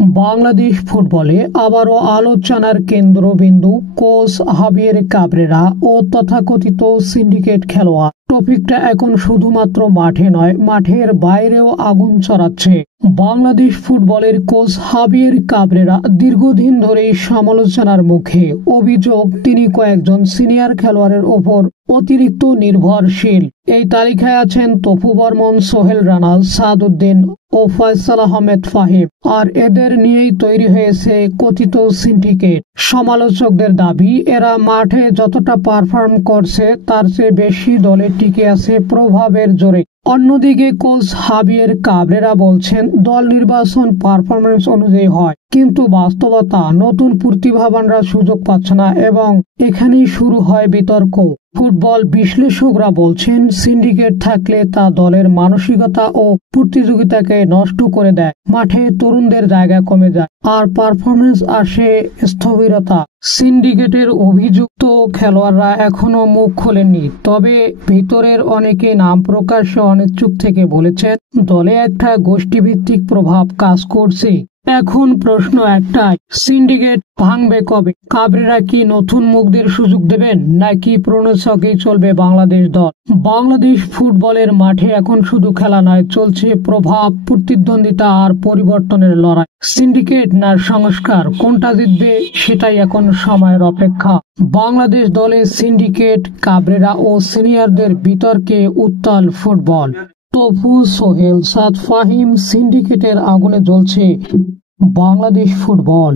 বাংলাদেশ ফুটবলে আবারও আলোচনার কেন্দ্রবিন্দু কোচ হাবিয়ের কাবরেরা ও তথাকথিত সিন্ডিকেট খেলোয়াড়। টপিকটা এখন শুধুমাত্র মাঠে নয়, মাঠের বাইরেও আগুন ছড়াচ্ছে। বাংলাদেশ ফুটবলের কোচ হাবিয়ের কাবরেরা দীর্ঘদিন ধরেই সমালোচনার মুখে। অভিযোগ, তিনি কয়েকজন সিনিয়র খেলোয়াড়ের ওপর অতিরিক্ত নির্ভরশীল। এই তালিকায় আছেন তপু বর্মন, সোহেল রানা, সাদউদ্দিন ও ফয়সাল আহমেদ ফাহিম। আর এদের নিয়েই তৈরি হয়েছে কথিত সিন্ডিকেট। সমালোচকদের দাবি, এরা মাঠে যতটা পারফর্ম করছে তার চেয়ে বেশি দলে টিকে আছে প্রভাবের জোরে। অন্যদিকে কোচ হাবিয়ের কাবরেরা বলছেন, দল নির্বাচন পারফরমেন্স অনুযায়ী হয়, কিন্তু বাস্তবতা নতুন প্রতিভাবানরা সুযোগ পাচ্ছে না এবং এখানেই শুরু হয় বিতর্ক। ফুটবল বিশ্লেষকরা বলছেন, সিন্ডিকেট থাকলে তা দলের মানসিকতা ও প্রতিযোগিতাকে নষ্ট করে দেয়। মাঠে তরুণদের জায়গা কমে যায় আর পারফরমেন্স আসে স্থবিরতা। সিন্ডিকেটের অভিযুক্ত খেলোয়াড়রা এখনো মুখ খোলেননি, তবে ভিতরের অনেকে নাম প্রকাশে অনিচ্ছুক থেকে বলেছেন, দলে একটা গোষ্ঠীভিত্তিক প্রভাব কাজ করছে। এখন প্রশ্ন একটাই, সিন্ডিকেট ভাঙবে কবে? কাবরেরা কি নতুন মুখদের সুযোগ দেবেন, নাকি পুরনো ছকেই চলবে বাংলাদেশ দল? বাংলাদেশ ফুটবলের মাঠে এখন শুধু খেলা নয়, চলছে প্রভাব, প্রতিদ্বন্দ্বিতা আর পরিবর্তনের লড়াই। সিন্ডিকেট না সংস্কার, কোনটা জিতবে সেটাই এখন সময়ের অপেক্ষা। বাংলাদেশ দলে সিন্ডিকেট, কাবরেরা ও সিনিয়রদের বিতর্কে উত্তাল ফুটবল। তপু, সোহেল, সাদ, ফাহিম, সিন্ডিকেটের আগুনে জ্বলছে বাংলাদেশ ফুটবল।